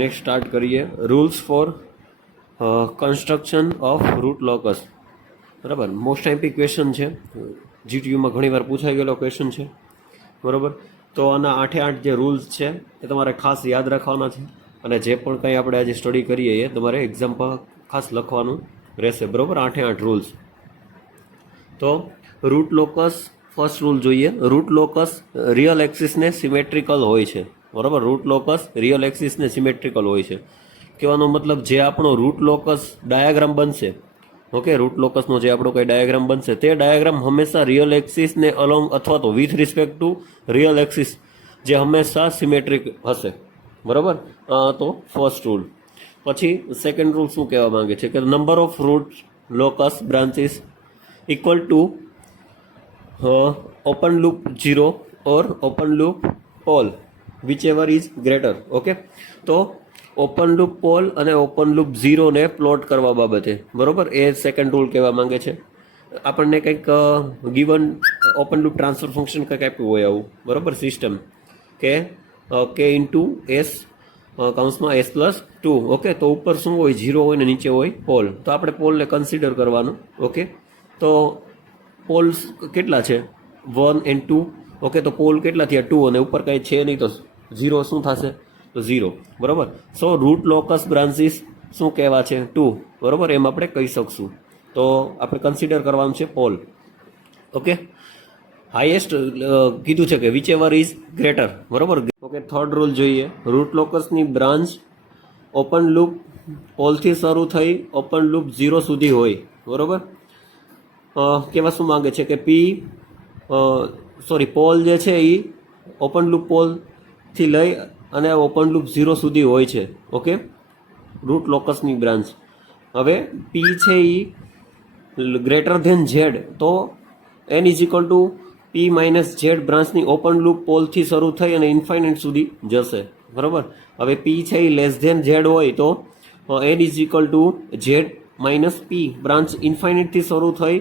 Next start કરીએ. Rules for construction of root locus. બરાબર, most IP question છે, જીટીયુમાં ઘણીવાર પૂછાઈ ગયેલો ક્વેશ્ચન છે. બરાબર, તો આના 8 જે રૂલ્સ છે એ તમારે ખાસ યાદ રાખવાના છે, અને જે પણ કંઈ આપણે આજે સ્ટડી કરીએ એ તમારે એક્ઝામ પર ખાસ લખવાનું રહેશે. બરાબર, 8 રૂલ્સ. તો રૂટ લોકસ, ફર્સ્ટ રૂલ જોઈએ. રૂટ લોકસ રિયલ એક્સિસને સિમેટ્રિકલ હોય છે. બરાબર, રૂટ લોકસ રિયલ એક્સિસને સિમેટ્રિકલ હોય છે. કહેવાનો મતલબ જે આપણો રૂટ લોકસ ડાયાગ્રામ બનશે, ઓકે, રૂટ લોકસનો જે આપણો કંઈ ડાયાગ્રામ બનશે તે ડાયાગ્રામ હંમેશા રિયલ એક્સિસને અલોંગ અથવા તો with respect to real axis જે હંમેશા સિમેટ્રિક હશે. બરાબર, તો ફર્સ્ટ રૂલ. પછી સેકન્ડ રૂલ શું કહેવા માંગે છે કે number of root locus branches equal to open loop 0 or open loop pole whichever is greater. Okay, તો ઓપન લૂપ પોલ અને ઓપન લૂપ 0 ને પ્લોટ કરવા બાબતે, બરોબર, એ સેકન્ડ રૂલ કહેવા માંગે છે. આપણને કંઈક given open loop transfer function કંઈક આપ્યું હોય આવું, બરોબર, સિસ્ટમ કે ઇન્ટુ એસ કૌંસમાં S+2. ઓકે, તો ઉપર શું હોય, 0 હોય ને નીચે હોય પોલ. તો આપણે પોલને કન્સિડર કરવાનું. ઓકે, તો પોલ્સ કેટલા છે, 1 and 2. ઓકે, તો પોલ કેટલા થયા, 2, અને ઉપર કાંઈ છે નહીં તો 0 શું થશે, તો 0. બરાબર, સો રૂટ લોકસ બ્રાન્ચીસ શું કહેવા છે, 2. બરાબર, એમ આપણે કહી શકશું. તો આપણે કન્સિડર કરવાનું છે પોલ. ઓકે, હાઈએસ્ટ કીધું છે કે વિચ એવર ઇઝ ગ્રેટર. બરાબર, ઓકે, થર્ડ રૂલ જોઈએ. રૂટ લોકસની બ્રાન્ચ ઓપન લૂપ પોલથી શરૂ થઈ ઓપન લૂપ 0 સુધી હોય. બરાબર, કેવા શું માંગે છે કે પોલ જે છે એ ઓપન લૂપ પોલથી લઈ અને ઓપન લૂપ 0 સુધી હોય છે. ઓકે, રૂટ લોકસની બ્રાન્ચ. હવે પી છે એ ગ્રેટર ધેન ઝેડ, તો n is equal to p minus z બ્રાન્ચની ઓપન લૂપ પોલથી શરૂ થઈ અને ઇન્ફાઇનાઇટ સુધી જશે. બરાબર, હવે પી છે એ લેસ ધેન ઝેડ હોય તો n is equal to z minus p branch ઇન્ફાઇનાઇટથી શરૂ થઈ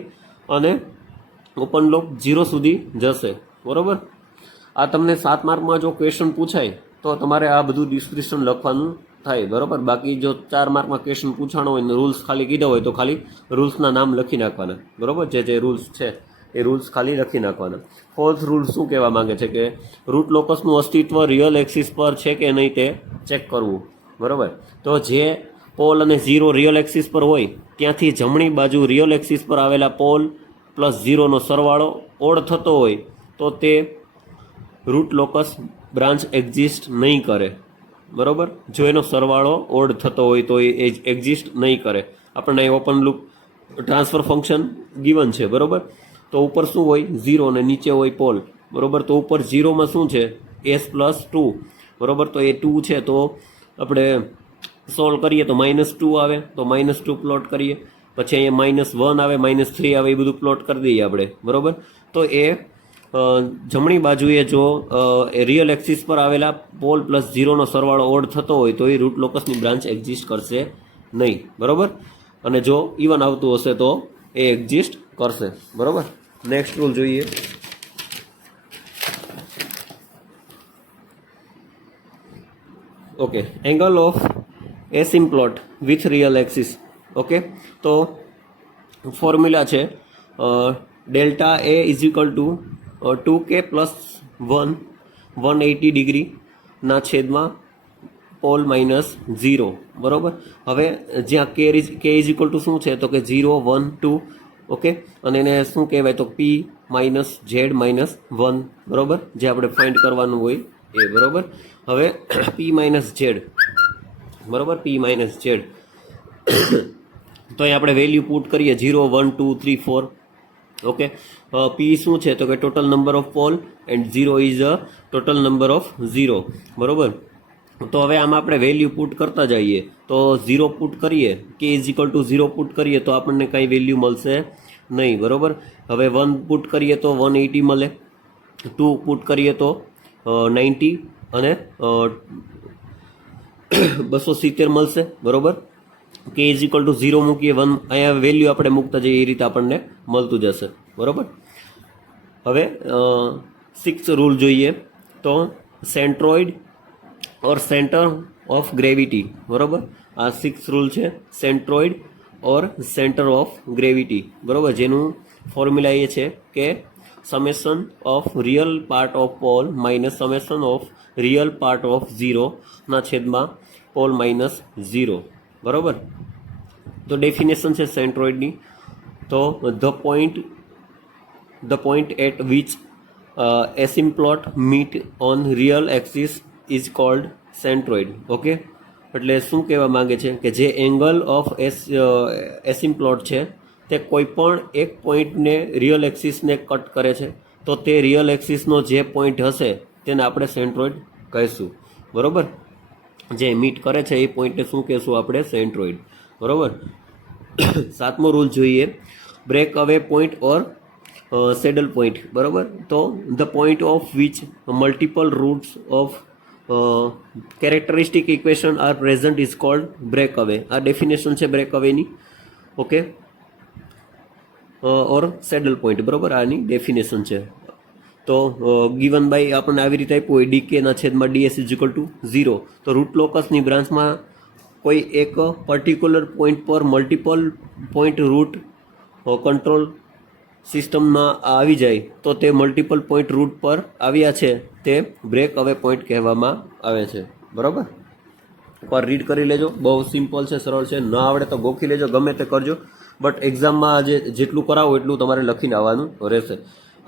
અને ઓપન લૂપ 0 સુધી જશે. બરાબર, આ તમને 7 માર્કમાં જો ક્વેશ્ચન પૂછાય તો તમારે આ બધું ડિસ્ક્રિપ્શન લખવાનું થાય. બરાબર, બાકી જો 4 માર્કમાં ક્વેશ્ચન પૂછાણો હોય ને રૂલ્સ ખાલી કીધા હોય તો ખાલી રૂલ્સના નામ લખી નાખવાના. બરાબર, જે રૂલ્સ છે એ રૂલ્સ ખાલી લખી નાખવાના. ફોર્થ રૂલ શું કહેવા માંગે છે કે રૂટ લોકસનું અસ્તિત્વ રિયલ એક્સિસ પર છે કે નહીં તે ચેક કરવું. બરાબર, તો જે પોલ અને 0 રિયલ એક્સિસ પર હોય ત્યાંથી જમણી બાજુ રિયલ એક્સિસ પર આવેલા પોલ પ્લસ 0નો સરવાળો ઓડ થતો હોય તો તે રૂટ લોકસ બ્રાન્ચ એક્ઝિસ્ટ નહીં કરે. બરાબર, જો એનો સરવાળો ઓડ થતો હોય તો એ એક્ઝિસ્ટ નહીં કરે. આપણને open loop transfer function given છે. બરાબર, તો ઉપર શું હોય, 0 અને નીચે હોય પોલ. બરાબર, તો ઉપર 0માં શું છે, S+2. બરાબર, તો એ 2 છે, તો આપણે સોલ્વ કરીએ તો -2 આવે, તો -2 પ્લોટ કરીએ. પછી અહીંયા -1 આવે, -3 આવે, એ બધું પ્લોટ કરી દઈએ આપણે. બરાબર, તો એ જમણી બાજુએ જો રિયલ એક્સિસ પર આવેલા પોલ પ્લસ 0નો સરવાળો ઓડ થતો હોય તો એ રૂટ લોકસની બ્રાન્ચ એક્ઝિસ્ટ કરશે નહીં. બરાબર, અને જો ઇવન આવતું હશે તો એ એક્ઝિસ્ટ કરશે. બરાબર, નેક્સ્ટ રૂલ જોઈએ. Okay, angle of asymptote with real axis. Okay, તો ફોર્મ્યુલા છે delta a is equal to 2k + 180 ડિગ્રીના છેદમાં પોલ -0. બરાબર, હવે જ્યાં કે ઇઝ ઇક્વલ ટુ શું છે તો કે 0, 1, 2. ઓકે, અને એને શું કહેવાય તો પી માઇનસ ઝેડ માઇનસ 1. બરાબર, જે આપણે ફાઇન્ડ કરવાનું હોય એ. બરાબર, હવે પી માઇનસ ઝેડ. બરાબર, પી માઇનસ ઝેડ તો અહીં આપણે વેલ્યુ પુટ કરીએ 0, 1, 2, 3, 4. ઓકે, પી શું છે તો કે total number of pole and 0 is a total number of 0. બરાબર, તો હવે આમાં આપણે વેલ્યુ પુટ કરતા જઈએ. તો 0 પુટ કરીએ, કે ઇઝ ઇક્વલ ટુ 0 પુટ કરીએ તો આપણને કાંઈ વેલ્યુ મળશે નહીં. બરાબર, હવે 1 પુટ કરીએ તો 180 મળે, 2 પુટ કરીએ તો 90 અને 270 મળશે. બરાબર, કે ઇઝ ઇક્વલ ટુ 0 મૂકીએ, 1 અહીંયા વેલ્યુ આપણે મૂકતા જઈએ એ રીતે આપણને મળતું જશે. બરાબર, હવે 6 રૂલ જોઈએ. તો centroid or centre of gravity, બરોબર. આ 6th રૂલ છે, centroid or centre of gravity, બરોબર, જેનું ફોર્મ્યુલા એ છે કે summation of real part of pole minus summation of real part of 0 ના છેદમાં પોલ માઇનસ 0, બરોબર. તો ડેફિનેશન છે સેન્ટ્રોઇડની, તો the point at which asymptote meet on real axis is called centroid. Okay, એટલે શું કહેવા માંગે છે કે જે એંગલ ઓફ એસિમ્પ્લોટ છે તે કોઈ પણ એક પોઈન્ટને રિયલ એક્સિસને કટ કરે છે, તો તે રિયલ એક્સિસનો જે પોઈન્ટ હશે તેને આપણે સેન્ટ્રોઇડ કહીશું, બરોબર. જે મીટ કરે છે એ પોઈન્ટને શું કહેશું આપણે? સેન્ટ્રોઇડ, બરોબર. 7મો રૂલ જોઈએ, break away point or saddle point, બરોબર. તો the point of which multiple roots of characteristic equation are present is called break away. આ ડેફિનેશન છે બ્રેક અવેની. ઓકે, ઓર સેડલ પોઈન્ટ, બરોબર, આની ડેફિનેશન છે. તો ગીવન બાય આપણને આવી રીતે આપ્યું હોય ડીકે ના છેદમાં ડીએસ ઇઝ ઇક્વલ ટુ 0. તો રૂટ લોકસની બ્રાન્ચમાં કોઈ એક પર્ટિક્યુલર પોઈન્ટ પર મલ્ટિપલ પોઈન્ટ રૂટ કંટ્રોલ સિસ્ટમમાં આવી જાય તો તે મલ્ટિપલ પોઈન્ટ રૂટ પર આવ્યા છે તે બ્રેક અવે પોઈન્ટ કહેવામાં આવે છે, બરાબર. એકવાર રીડ કરી લેજો, બહુ સિમ્પલ છે, સરળ છે. ન આવડે તો ગોખી લેજો, ગમે તે કરજો, બટ એક્ઝામમાં જેટલું કરાવો એટલું તમારે લખીને આવવાનું રહેશે.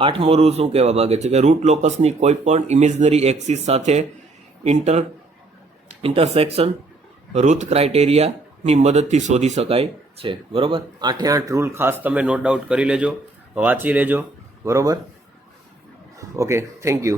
8મો રૂલ શું કહેવા માંગે છે કે રૂટ લોકસની કોઈ પણ ઇમેજનરી એક્સિસ સાથે ઇન્ટરસેક્શન રૂથ ક્રાઇટેરિયાની મદદથી શોધી શકાય છે, બરોબર. 8 રૂલ ખાસ તમે નોટ ડાઉટ કરી લેજો, વાંચી લેજો, બરોબર. Okay, thank you.